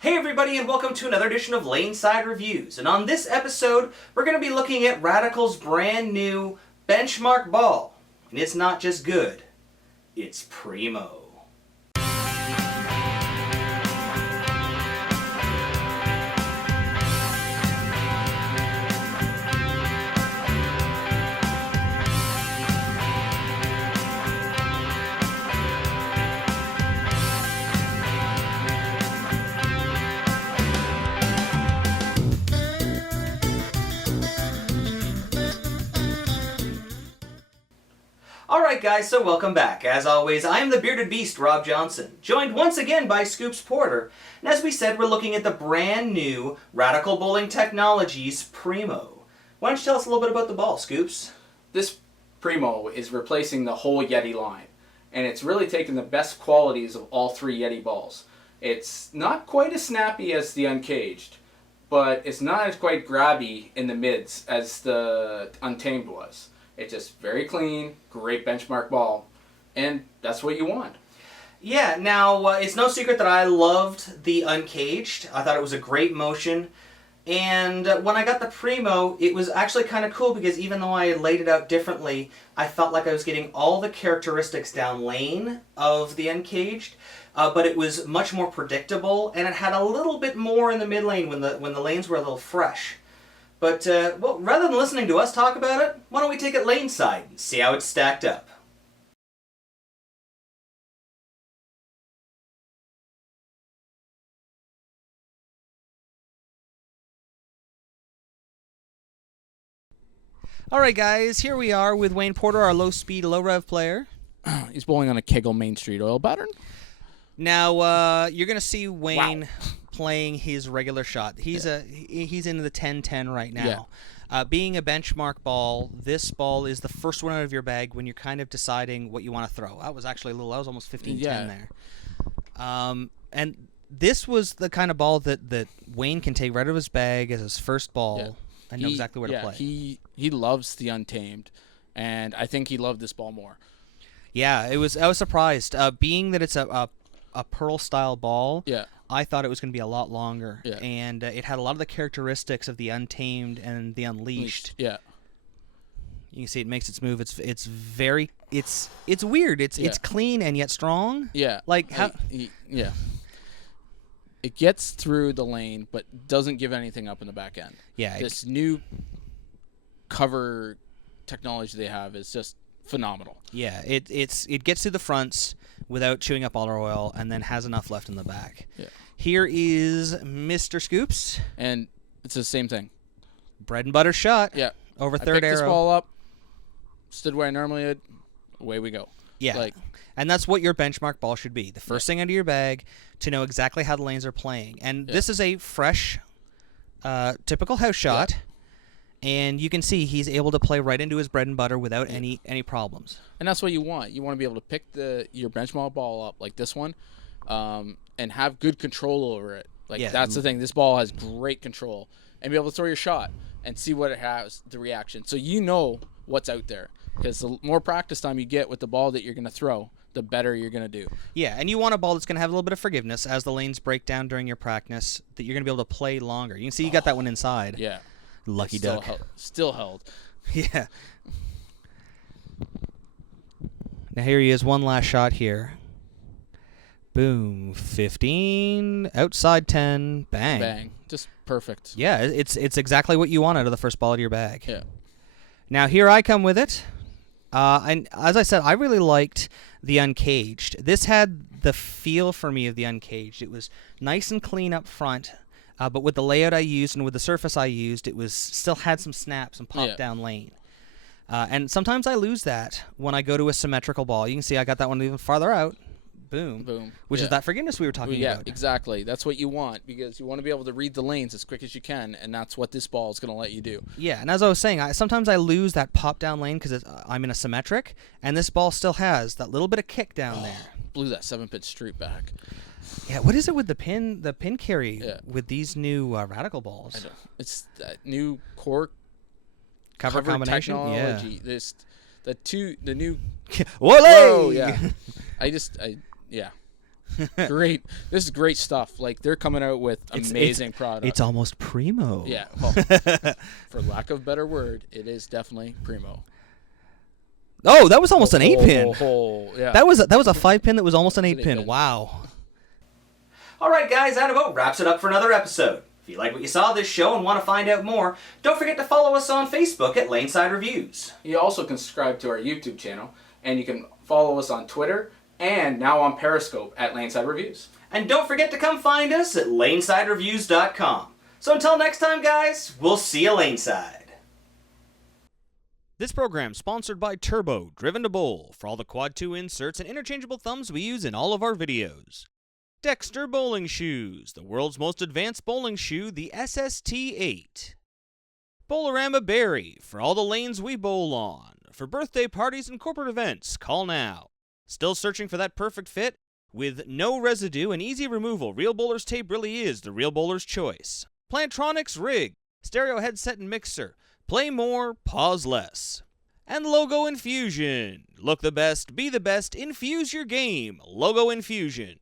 Hey everybody, and welcome to another edition of Laneside Reviews. And on this episode, we're going to be looking at Radical's brand new benchmark ball. And it's not just good, it's Primo. Alright guys, so welcome back. As always, I am the bearded beast, Rob Johnson, joined once again by Scoops Porter. And as we said, we're looking at the brand new Radical Bowling Technologies Primo. Why don't you tell us a little bit about the ball, Scoops? This Primo is replacing the whole Yeti line, and it's really taken the best qualities of all three Yeti balls. It's not quite as snappy as the Uncaged, but it's not as quite grabby in the mids as the Untamed was. It's just very clean, great benchmark ball, and that's what you want. Yeah, now, it's no secret that I loved the Uncaged. I thought it was a great motion. And when I got the Primo, it was actually kind of cool because even though I laid it out differently, I felt like I was getting all the characteristics down lane of the Uncaged, but it was much more predictable, and it had a little bit more in the mid lane when the lanes were a little fresh. But, well, rather than listening to us talk about it, why don't we take it lane side and see how it's stacked up. Alright guys, here we are with Wayne Porter, our low-speed, low-rev player. He's bowling on a KEGEL Main Street oil pattern. Now, you're going to see Wayne playing his regular shot. He's into the 10-10 right now. Yeah. Being a benchmark ball, this ball is the first one out of your bag when you're kind of deciding what you want to throw. That was actually that was almost 15-10 there. And this was the kind of ball that Wayne can take right out of his bag as his first ball and know exactly where to play. He loves the Untamed, and I think he loved this ball more. Yeah, I was surprised. Being that it's a pearl-style ball, I thought it was going to be a lot longer, and it had a lot of the characteristics of the Untamed and the Unleashed. Yeah, you can see it makes its move. It's weird. It's clean and yet strong. Yeah, like how. It gets through the lane, but doesn't give anything up in the back end. Yeah, this new cover technology they have is just phenomenal. Yeah, it gets to the fronts without chewing up all our oil, and then has enough left in the back. Yeah. Here is Mr. Scoops, and it's the same thing. Bread and butter shot. Yeah. Over third arrow. This ball up, stood where I normally would. Away we go. Yeah. And that's what your benchmark ball should be. The first thing out of your bag to know exactly how the lanes are playing. And this is a fresh, typical house shot. Yeah. And you can see he's able to play right into his bread and butter without any problems. And that's what you want. You want to be able to pick your benchmark ball up like this one, and have good control over it. That's the thing. This ball has great control, and be able to throw your shot and see what it has, the reaction. So you know what's out there, because the more practice time you get with the ball that you're going to throw, the better you're going to do. Yeah, and you want a ball that's going to have a little bit of forgiveness as the lanes break down during your practice, that you're going to be able to play longer. You can see you got that one inside. Yeah. Lucky duck. Still held. Yeah. Now here he is, one last shot here. Boom. 15. Outside 10. Bang. Bang. Just perfect. Yeah, it's exactly what you want out of the first ball of your bag. Yeah. Now here I come with it. And as I said, I really liked the Uncaged. This had the feel for me of the Uncaged. It was nice and clean up front. But with the layout I used and with the surface I used, it was still had some snaps and pop down lane. And sometimes I lose that when I go to a symmetrical ball. You can see I got that one even farther out. Boom. Boom. Which is that forgiveness we were talking about. Yeah, exactly. That's what you want, because you want to be able to read the lanes as quick as you can, and that's what this ball is going to let you do. Yeah, and as I was saying, sometimes I lose that pop down lane because I'm in a symmetric, and this ball still has that little bit of kick down there. Blew that 7-pitch street back. Yeah, what is it with the pin carry with these new Radical balls? I don't, it's that new core cover combination technology. The new Whoa, yeah. Great. This is great stuff. Like, they're coming out with amazing products. It's almost Primo. Yeah. Well, for lack of a better word, it is definitely Primo. Oh, that was almost an 8-pin. Yeah. That was a 5-pin that was almost an 8-pin. Wow. All right, guys, that about wraps it up for another episode. If you like what you saw this show and want to find out more, don't forget to follow us on Facebook at Laneside Reviews. You also can subscribe to our YouTube channel, and you can follow us on Twitter and now on Periscope at Laneside Reviews. And don't forget to come find us at lanesidereviews.com. So until next time, guys, we'll see you Laneside. This program sponsored by Turbo, Driven to Bowl, for all the Quad 2 inserts and interchangeable thumbs we use in all of our videos. Dexter Bowling Shoes, the world's most advanced bowling shoe, the SST-8. Bowlerama Berry, for all the lanes we bowl on. For birthday parties and corporate events, call now. Still searching for that perfect fit? With no residue and easy removal, Real Bowler's Tape really is the Real Bowler's choice. Plantronics Rig, stereo headset and mixer. Play more, pause less. And Logo Infusion. Look the best, be the best, infuse your game. Logo Infusion.